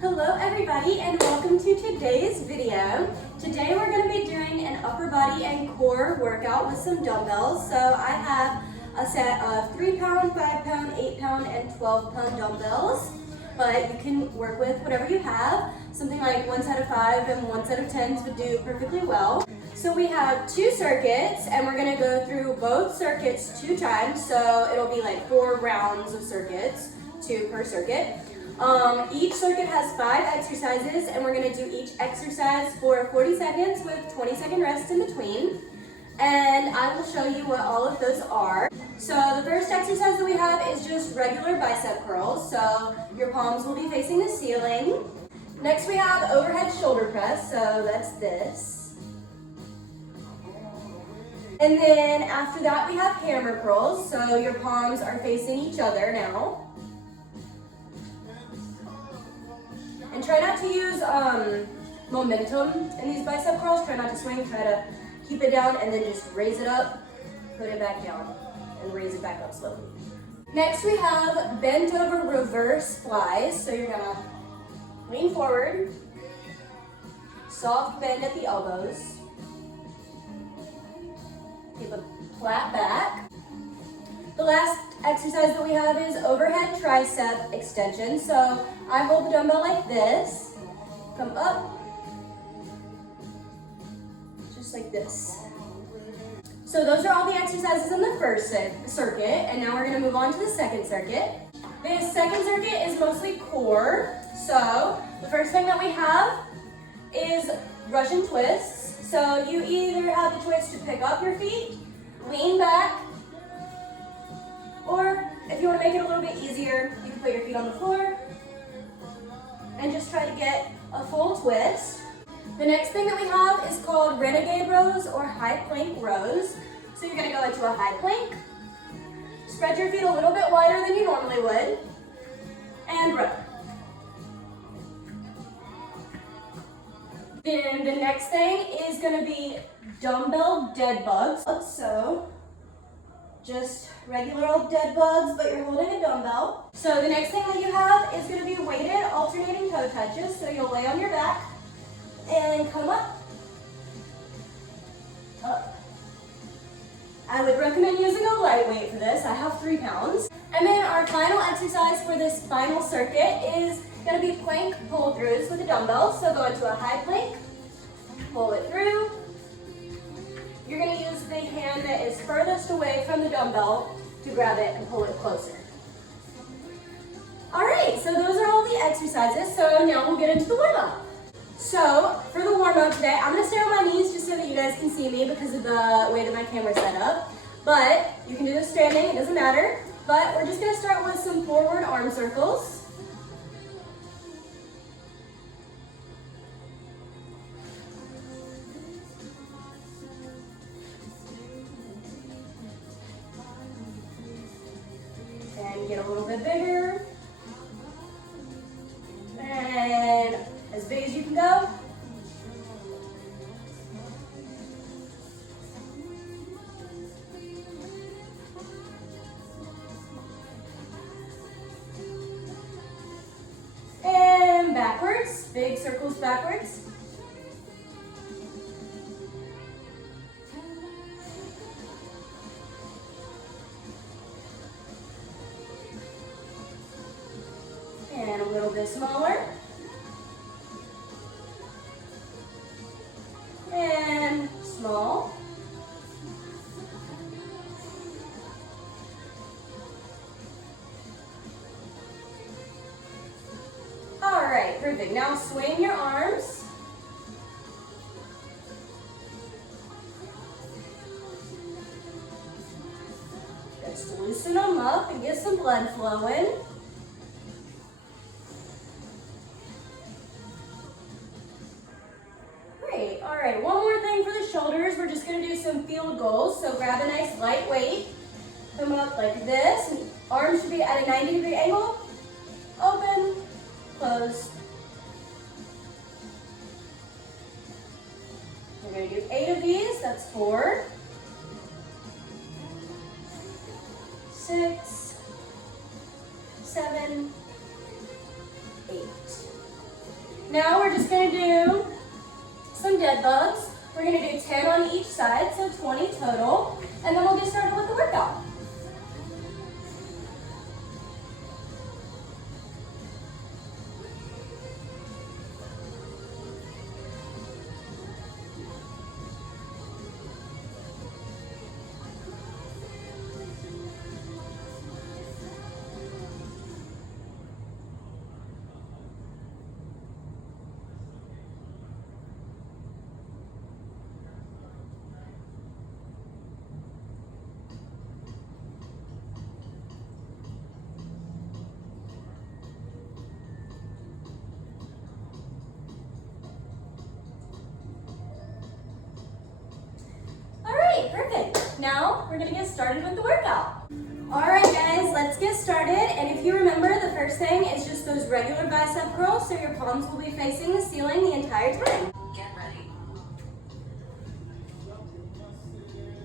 Hello everybody and welcome to today's video. Today we're going to be doing an upper body and core workout with some dumbbells. So I have a set of 3 pound, 5 pound, 8 pound, and 12 pound dumbbells. But you can work with whatever you have. Something like one set of 5 and one set of 10s would do perfectly well. So we have 2 circuits and we're going to go through both circuits 2 times. So it'll be like 4 rounds of circuits, 2 per circuit. Each circuit has 5 exercises and we're going to do each exercise for 40 seconds with 20-second rest in between. And I will show you what all of those are. So the first exercise that we have is just regular bicep curls. So your palms will be facing the ceiling. Next we have overhead shoulder press, so that's this. And then after that we have hammer curls, so your palms are facing each other now. And try not to use momentum in these bicep curls. Try not to swing, try to keep it down and then just raise it up, put it back down, and raise it back up slowly. Next we have bent over reverse flies. So you're gonna lean forward, soft bend at the elbows, keep a flat back. The last exercise that we have is overhead tricep extension. So I hold the dumbbell like this, come up, just like this. So those are all the exercises in the first circuit, and now we're gonna move on to the second circuit. The second circuit is mostly core. So the first thing that we have is Russian twists. So you either have the choice to pick up your feet, lean back, or if you want to make it a little bit easier, you can put your feet on the floor and just try to get a full twist. The next thing that we have is called renegade rows or high plank rows. So you're going to go into a high plank, spread your feet a little bit wider than you normally would, and row. Then the next thing is going to be dumbbell dead bugs. So just regular old dead bugs, but you're holding a dumbbell. So the next thing that you have is going to be weighted alternating toe touches. So you'll lay on your back and come up, up. I would recommend using a lightweight for this. I have 3 pounds. And then our final exercise for this final circuit is going to be plank pull throughs with a dumbbell. So go into a high plank, pull it through. You're going to use the hand that is furthest away from the dumbbell to grab it and pull it closer. All right, so those are all the exercises. So now we'll get into the warm-up. So for the warm-up today, I'm going to stay on my knees just so that you guys can see me because of the way that my camera's set up. But you can do this standing, it doesn't matter. But we're just going to start with some forward arm circles. And get a little bit bigger. And as big as you can go. And backwards, big circles backwards. And a little bit smaller. And small. All right, perfect. Now swing your arms. Just loosen them up and get some blood flowing. All right, one more thing for the shoulders. We're just going to do some field goals. So grab a nice light weight, come up like this, and arms should be at a 90-degree angle. Open, close. We're going to do 8 of these. That's 4, 6, 7, 8. Now we're just gonna do some dead bugs. We're gonna do 10 on each side, so 20 total, and then we'll get started with the workout. Perfect. Now we're gonna get started with the workout. All right, guys, let's get started. And if you remember, the first thing is just those regular bicep curls, so your palms will be facing the ceiling the entire time. Get ready.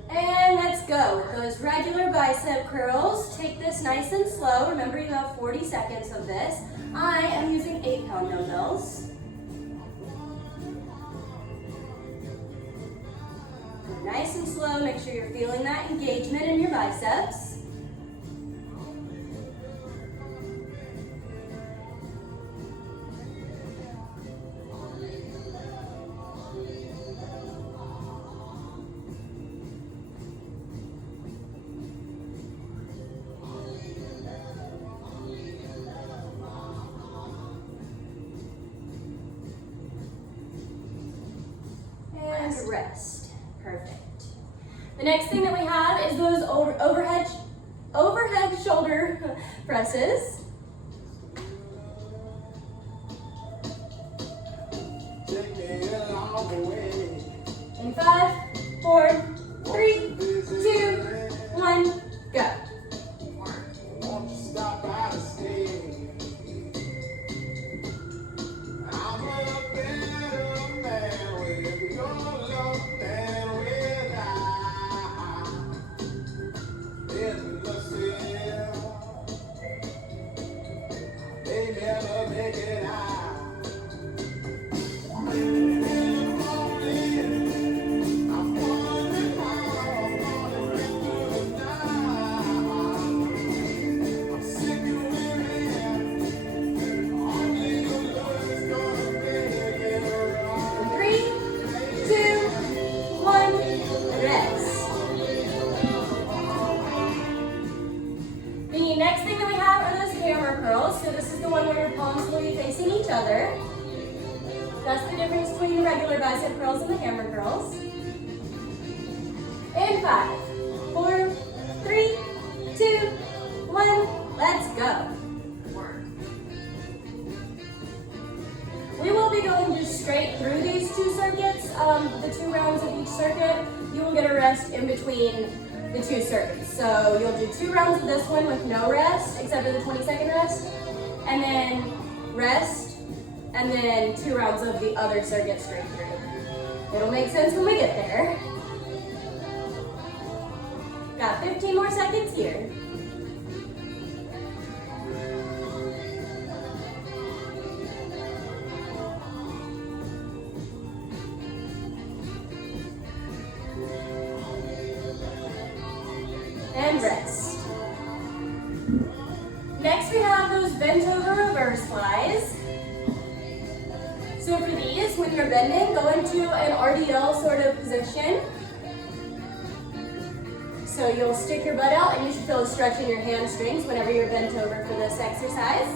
And let's go with those regular bicep curls. Take this nice and slow. Remember, you have 40 seconds of this. I am using 8-pound dumbbells. Nice and slow, make sure you're feeling that engagement in your biceps. And rest. Perfect. The next thing that we have is those overhead shoulder presses. In 5, 4, 3, 2, 1, go. So this is the one where your palms will be facing each other. That's the difference between the regular bicep curls and the hammer curls. In 5, 4, 3, 2, 1, let's go. We will be going just straight through these 2 circuits, the 2 rounds of each circuit. You will get a rest in between the 2 circuits. So you'll do 2 rounds of this one with no rest, except for the 20-second rest, and then rest, and then 2 rounds of the other circuit straight through. It'll make sense when we get there. Got 15 more seconds here. And rest. Next we have those bent over reverse flies. So for these, when you're bending, go into an RDL sort of position. So you'll stick your butt out and you should feel a stretch in your hamstrings whenever you're bent over for this exercise.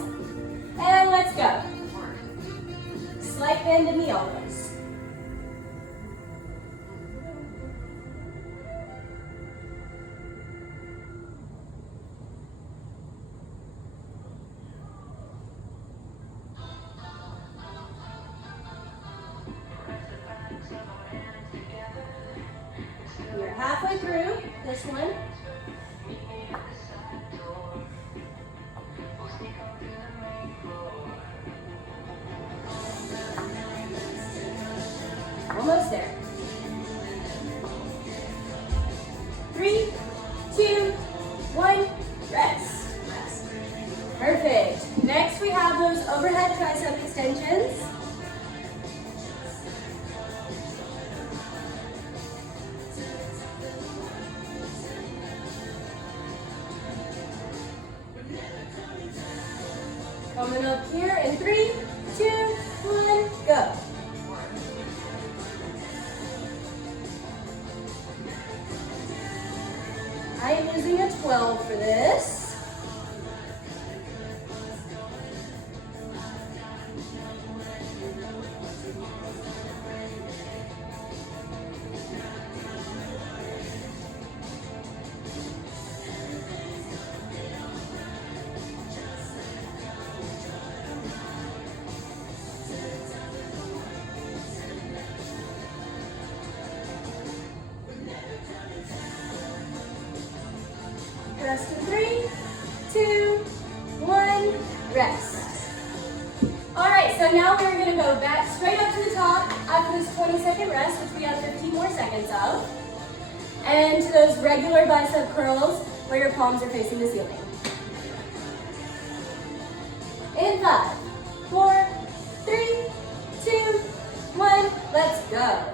And let's go. Slight bend in the elbows. We're halfway through this one. Almost there. 3, 2, 1, rest. Perfect. Next we have those overhead tricep extensions. Rest in 3, 2, 1, rest. All right, so now we're gonna go back straight up to the top after this 20-second rest, which we have 15 more seconds of. And to those regular bicep curls where your palms are facing the ceiling. In 5, 4, 3, 2, 1, let's go.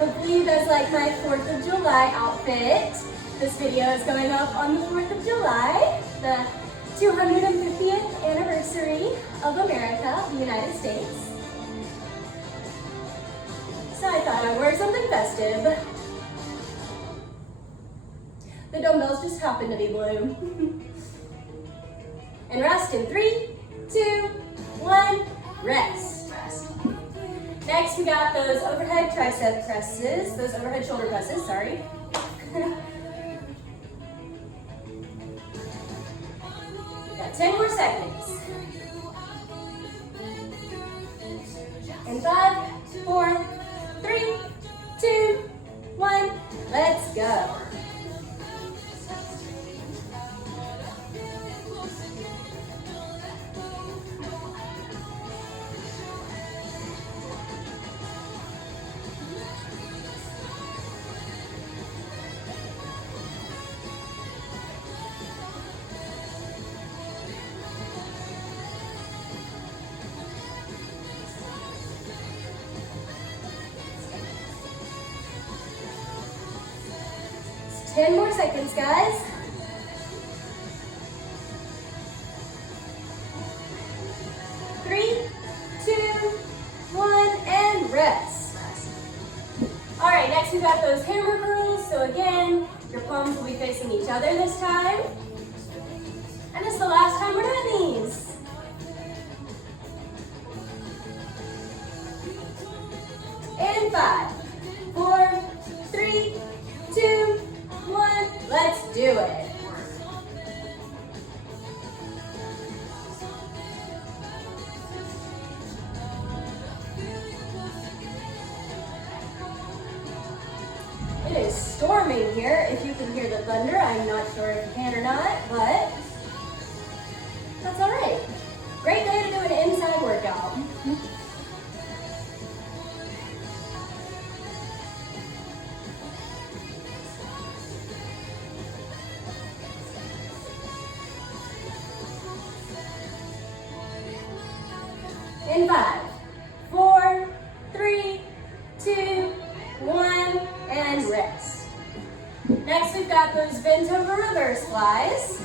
Hopefully you guys like my 4th of July outfit. This video is going up on the 4th of July, the 250th anniversary of America, the United States. So I thought I'd wear something festive. The dumbbells just happen to be blue. And rest in 3, 2, 1, rest. Next, we got those overhead tricep presses, those overhead shoulder presses, sorry. Got 10 more seconds. In 5, 4, 3, 2, 1, let's go. It's 10 more seconds, guys. Three, 2, 1, and rest. All right, next we got those hammer curls. So again, your palms will be facing each other this time. And this is the last time we're doing these. In 5, 4, 3, 2, 1, let's do it. It is storming here. If you can hear the thunder, I'm not sure if you can or not, but that's all right. Great day to do an inside workout. In 5, 4, 3, 2, 1, and rest. Next, we've got those bent over reverse flies.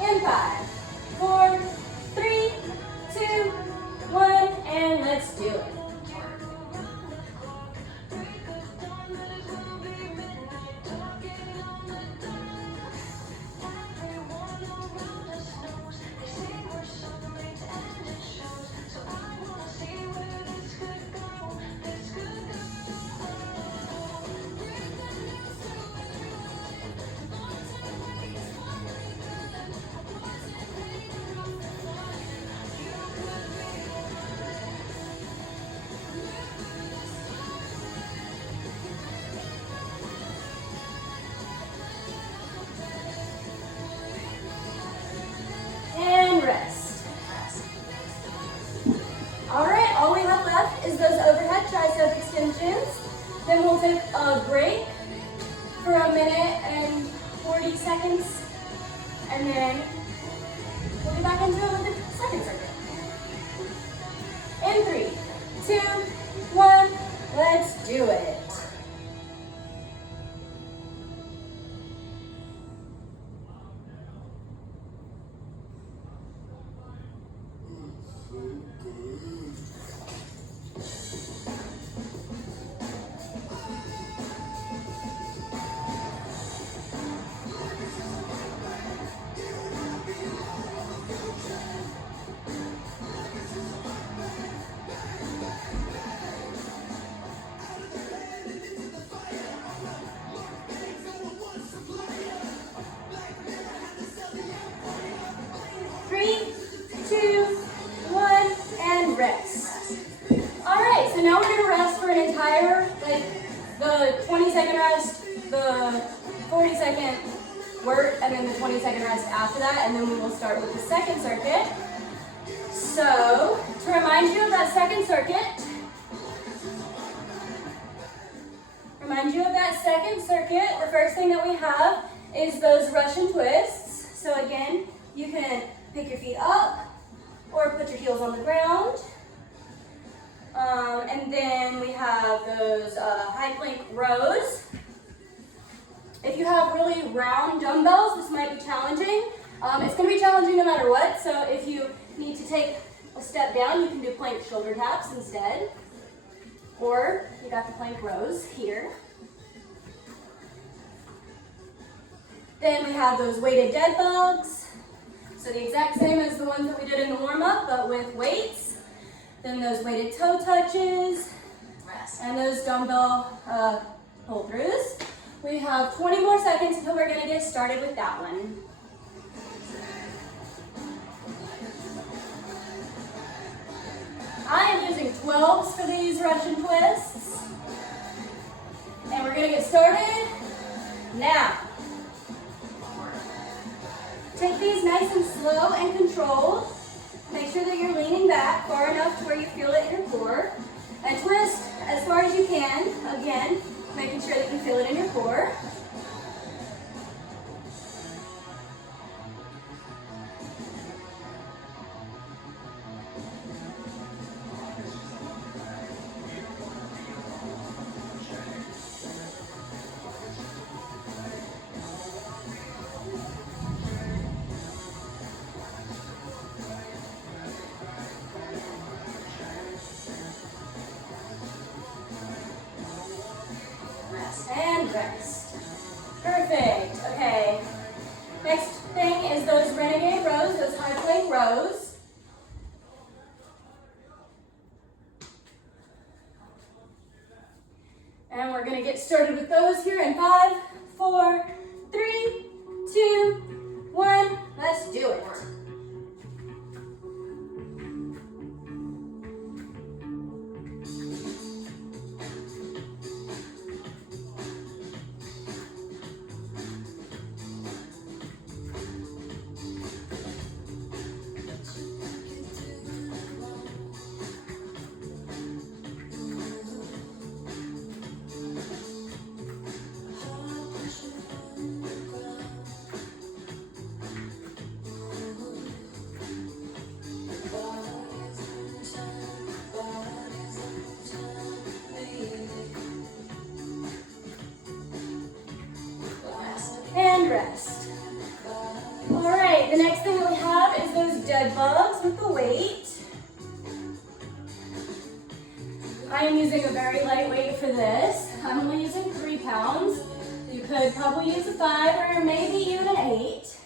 In 5, 4, 3, 2, 1, and let's do it. Rest. All right, all we have left is those overhead tricep extensions. Then we'll take a break for a minute and 40 seconds, and then we'll get back into it with the second circuit. In 3, 2, 1, let's do it. rest, the 40-second work, and then the 20-second rest after that, and then we will start with the second circuit. So, to remind you of that second circuit, the first thing that we have is those Russian twists. So again, you can pick your feet up or put your heels on the ground. And then we have those high plank rows. If you have really round dumbbells, this might be challenging. It's going to be challenging no matter what. So if you need to take a step down, you can do plank shoulder taps instead. Or you got the plank rows here. Then we have those weighted dead bugs. So the exact same as the ones that we did in the warm-up, but with weights. Then those weighted toe touches, and those dumbbell pull-throughs. We have 20 more seconds until we're gonna get started with that one. I am using 12s for these Russian twists. And we're gonna get started now. Take these nice and slow and controlled. Make sure that you're leaning back far enough to where you feel it in your core. And twist as far as you can. Again, making sure that you feel it in your core. And rest. Perfect. Okay. Next thing is those renegade rows, those high plank rows. And we're going to get started with those here in 5, 4, 3, 2, 1. Let's do it. And rest. All right, the next thing that we have is those dead bugs with the weight. I am using a very light weight for this. I'm only using 3 pounds. You could probably use a 5 or maybe even an 8.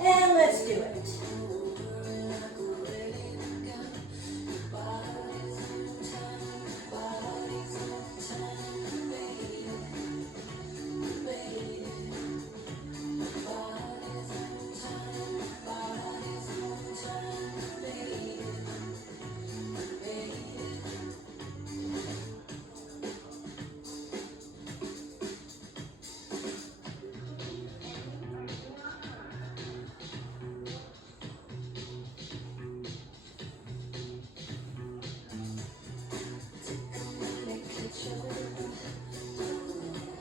And let's do it.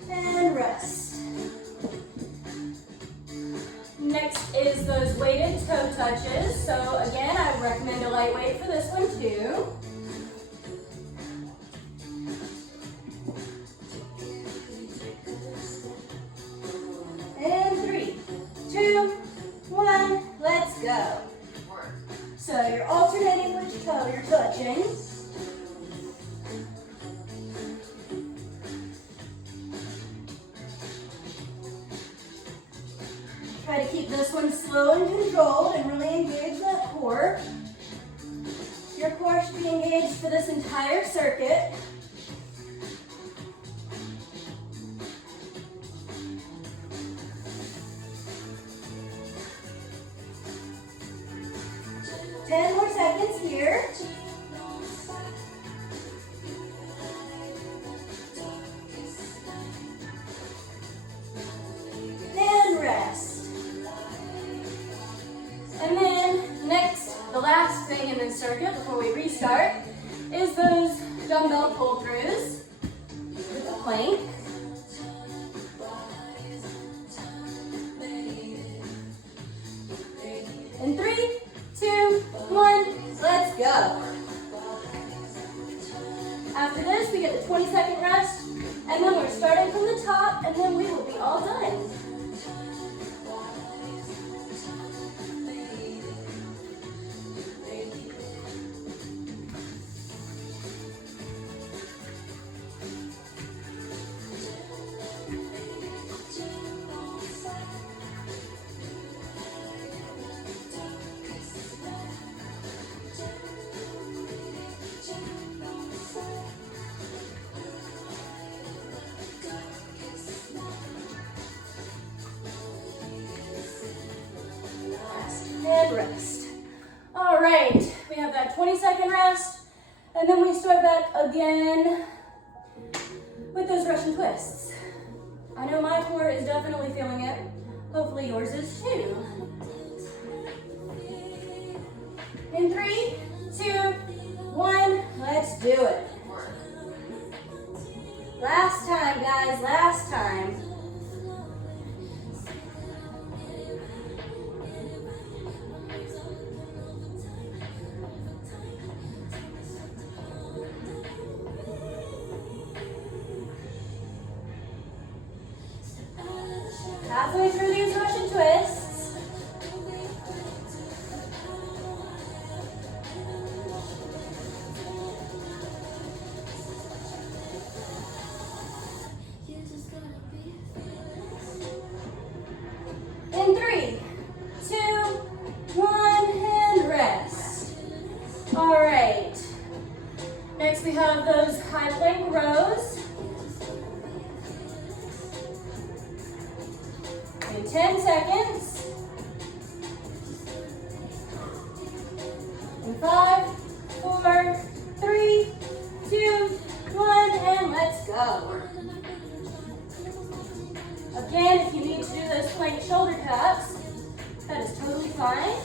And rest. Next is those weighted toe touches. So again, I would recommend a light weight for this one too. And 3, 2, 1, let's go. So you're alternating which toe you're touching. Try to keep this one slow and controlled and really engage that core. Your core should be engaged for this entire circuit. Ten more seconds here. circuit before we restart is those dumbbell pull-throughs with a plank. In 3, 2, 1, let's go. After this, we get the 20-second rest, and then we're starting from the top, and then we will be all done. And rest. All right, we have that 20-second rest, and then we start back again with those Russian twists. I know my core is definitely feeling it. Hopefully yours is too. In 3, 2, 1, let's do it. Last time, guys, last time. Halfway through these Russian twists. In 3, 2, 1, and rest. All right. Next we have those high plank rows. In 10 seconds. In 5, 4, 3, 2, 1, and let's go. Again, if you need to do those plank shoulder taps, that is totally fine.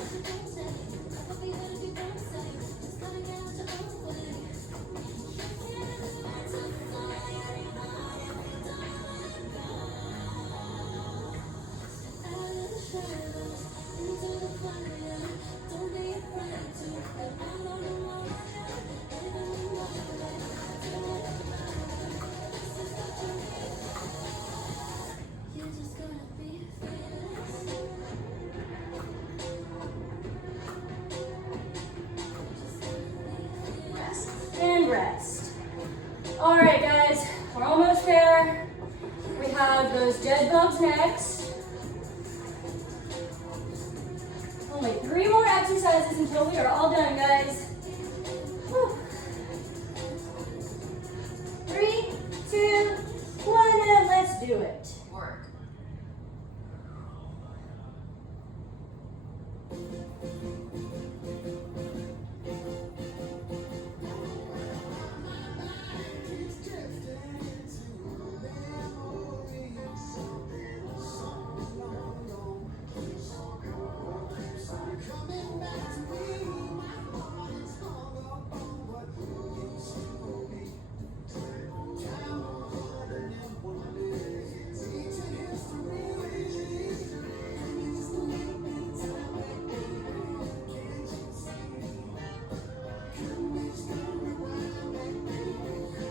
And rest. All right, guys, we're almost there. We have those dead bugs next. Only 3 more exercises until we are all done, guys. Whew. 3, 2, 1, and let's do it. Work.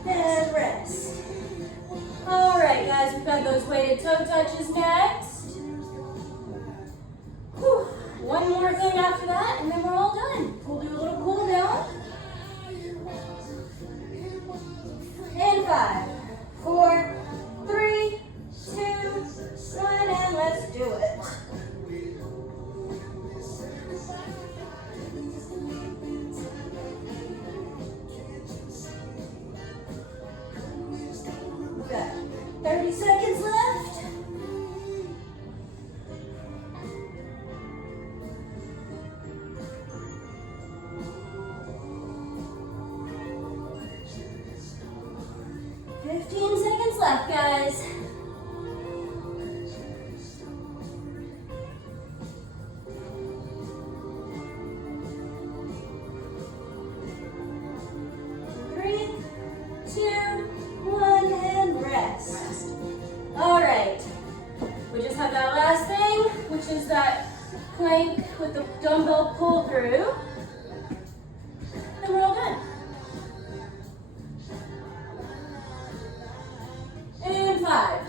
And rest. All right, guys, we've got those weighted toe touches next. Whew. One more thing after that, and then we're all done. We'll do a little cool down. And 5, 4, 3, 2, 1, and let's do it. We've got 30 seconds left. Left, guys. which is that plank with the dumbbell pull through. And we're all done. And 5,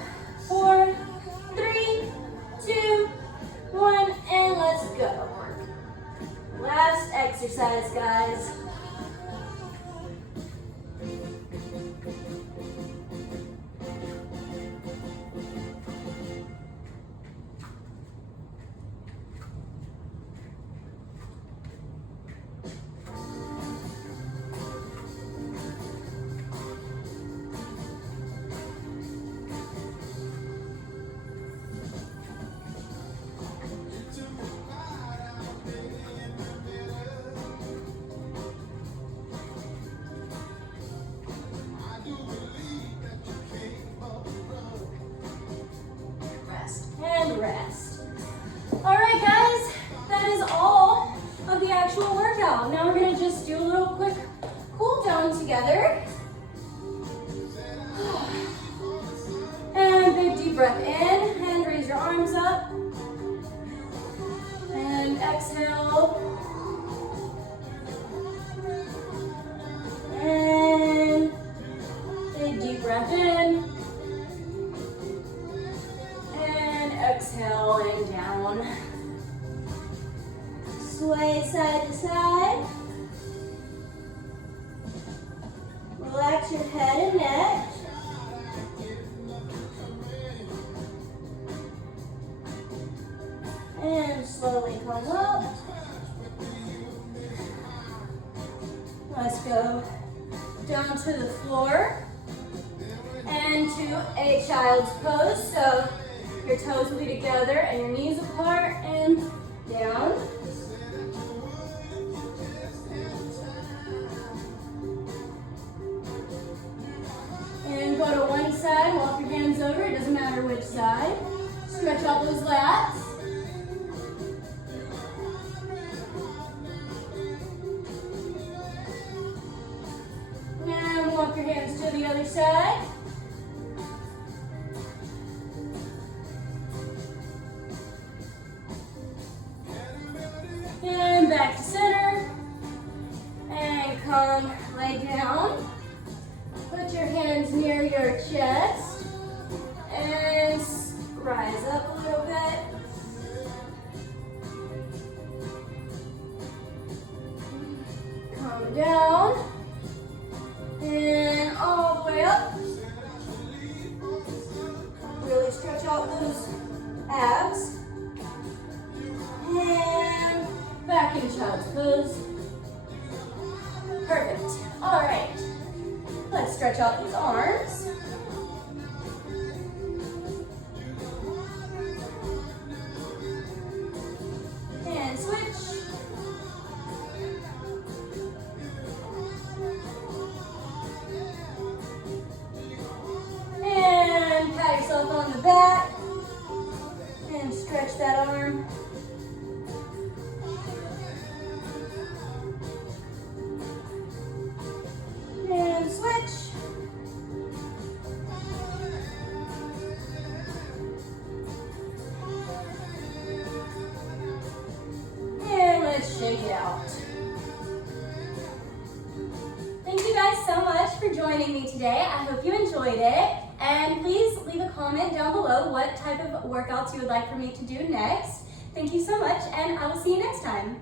4, 3, 2, 1, and let's go. Last exercise, guys. Rest. All right, guys, that is all of the actual workout. Now we're gonna just do a little quick cool down together. And big deep breath in, and raise your arms up. And exhale. And big deep breath in. Exhale and down. Sway side to side. Relax your head and neck. And slowly come up. Let's go down to the floor and to a child's pose. So your toes will be together and your knees apart and down. And go to one side, walk your hands over, it doesn't matter which side. Stretch out those lats. And walk your hands to the other side. And back to center. And come lay down. Put your hands near your chest. And rise up a little bit. Come down. And all the way up. Really stretch out those abs. And back in child's pose. Perfect. All right. Let's stretch out these arms. And switch. And pat yourself on the back. And stretch that arm. And switch. And let's shake it out. Thank you guys so much for joining me today. I hope you enjoyed it. And please leave a comment down below what type of workouts you would like for me to do next. Thank you so much, and I will see you next time.